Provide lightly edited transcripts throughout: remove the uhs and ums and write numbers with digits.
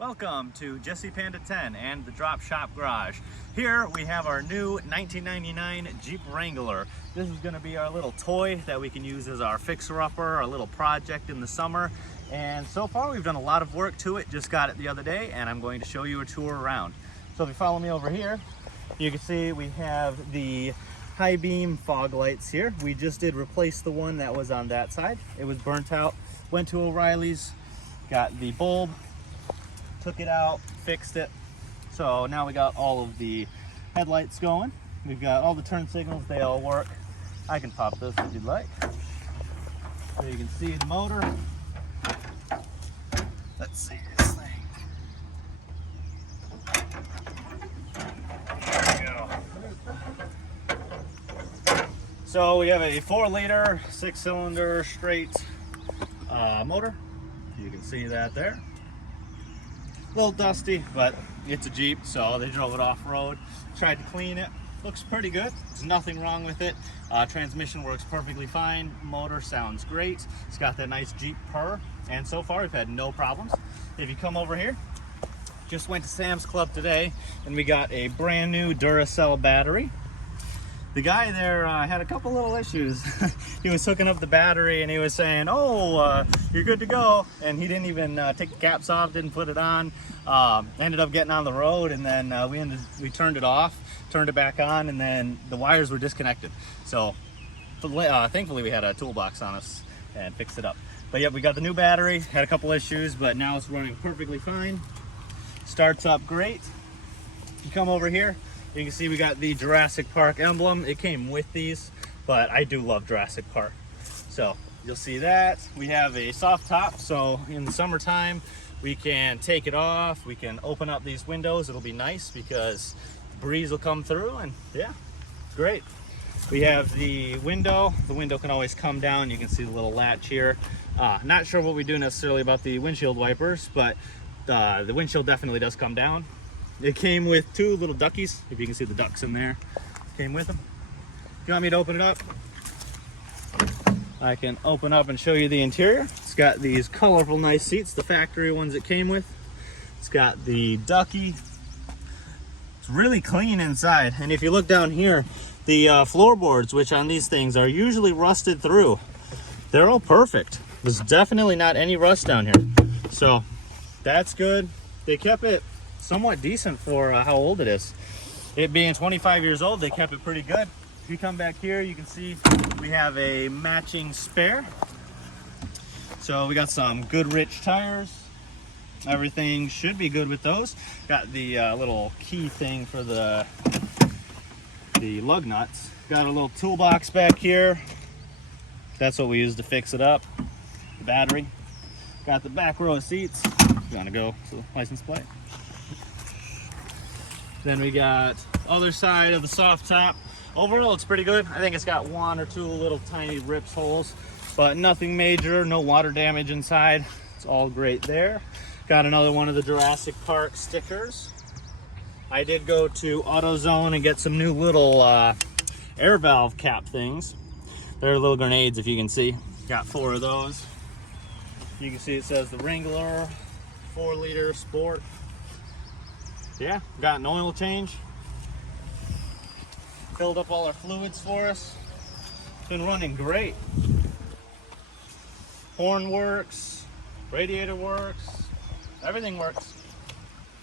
Welcome to Jesse Panda 10 and the Drop Shop Garage. Here we have our new 1999 Jeep Wrangler. This is going to be our little toy that we can use as our fixer-upper, our little project in the summer. And so far we've done a lot of work to it, just got it the other day, and I'm going to show you a tour around. So if you follow me over here, you can see we have the high beam fog lights here. We just did replace the one that was on that side. It was burnt out, went to O'Reilly's, got the bulb, took it out, fixed it. So now we got all of the headlights going. We've got all the turn signals, they all work. I can pop this if you'd like. So you can see the motor. Let's see this thing. There we go. So we have a 4-liter, 6-cylinder straight motor. You can see that there. A little dusty, but it's a Jeep, so they drove it off-road. Tried to clean it. Looks pretty good. There's nothing wrong with it. Transmission works perfectly fine. Motor sounds great. It's got that nice Jeep purr, and so far we've had no problems. If you come over here, just went to Sam's Club today, and we got a brand new Duracell battery. The guy there had a couple little issues. He was hooking up the battery and he was saying, oh, you're good to go. And he didn't even take the caps off, didn't put it on. Ended up getting on the road, and then we turned it off, turned it back on, and then the wires were disconnected. So thankfully we had a toolbox on us and fixed it up. But yeah, we got the new battery, had a couple issues, but now it's running perfectly fine. Starts up great. You come over here, you can see we got the Jurassic Park emblem. It came with these, but I do love Jurassic Park. So you'll see that. We have a soft top, so in the summertime, we can take it off. We can open up these windows. It'll be nice because the breeze will come through, and yeah, great. We have the window. The window can always come down. You can see the little latch here. Not sure what we do necessarily about the windshield wipers, but the windshield definitely does come down. It came with 2 little duckies, if you can see the ducks in there. Came with them. If you want me to open it up, I can open up and show you the interior. It's got these colorful, nice seats, the factory ones it came with. It's got the ducky. It's really clean inside. And if you look down here, the floorboards, which on these things are usually rusted through, they're all perfect. There's definitely not any rust down here. So that's good. They kept it somewhat decent for how old it is. It being 25 years old, they kept it pretty good. If you come back here, you can see we have a matching spare. So we got some good rich tires. Everything should be good with those. Got the little key thing for the lug nuts. Got a little toolbox back here. That's what we use to fix it up. The battery. Got the back row of seats. You want to go to the license plate? Then we got other side of the soft top. Overall, it's pretty good. I think it's got 1 or 2 little tiny rips, holes, but nothing major, no water damage inside. It's all great there. Got another one of the Jurassic Park stickers. I did go to AutoZone and get some new little air valve cap things. They're little grenades, if you can see. Got 4 of those. You can see it says the Wrangler 4-liter Sport. Yeah, got an oil change. Filled up all our fluids for us. It's been running great. Horn works, radiator works, everything works.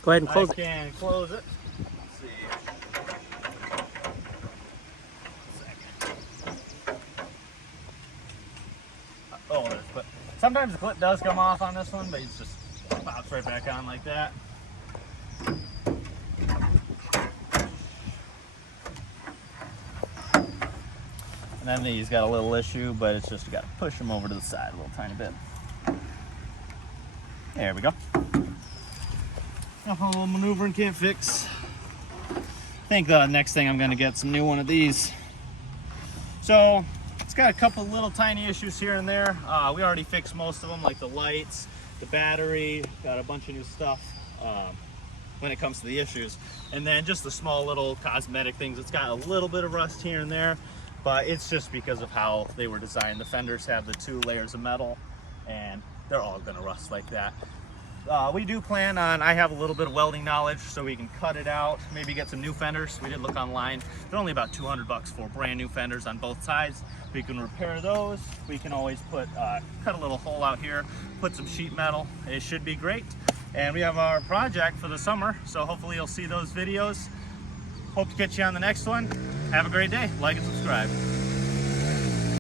Go ahead and close it. I can close it. Let's see. Oh, there's a clip. Sometimes the clip does come off on this one, but it's just pops right back on like that. And then these got a little issue, but it's just you got to push them over to the side a little tiny bit. There we go. A little maneuvering can't fix. I think the next thing I'm going to get some new one of these. So it's got a couple little tiny issues here and there. We already fixed most of them, like the lights, the battery, got a bunch of new stuff when it comes to the issues. And then just the small little cosmetic things. It's got a little bit of rust here and there, but it's just because of how they were designed. The fenders have the 2 layers of metal, and they're all gonna rust like that. we do plan on, I have a little bit of welding knowledge, so we can cut it out, maybe get some new fenders. We did look online. They're only about 200 bucks for brand new fenders on both sides. We can repair those. We can always put, cut a little hole out here, put some sheet metal. It should be great. And we have our project for the summer, so hopefully you'll see those videos. Hope to catch you on the next one. Have a great day. Like and subscribe.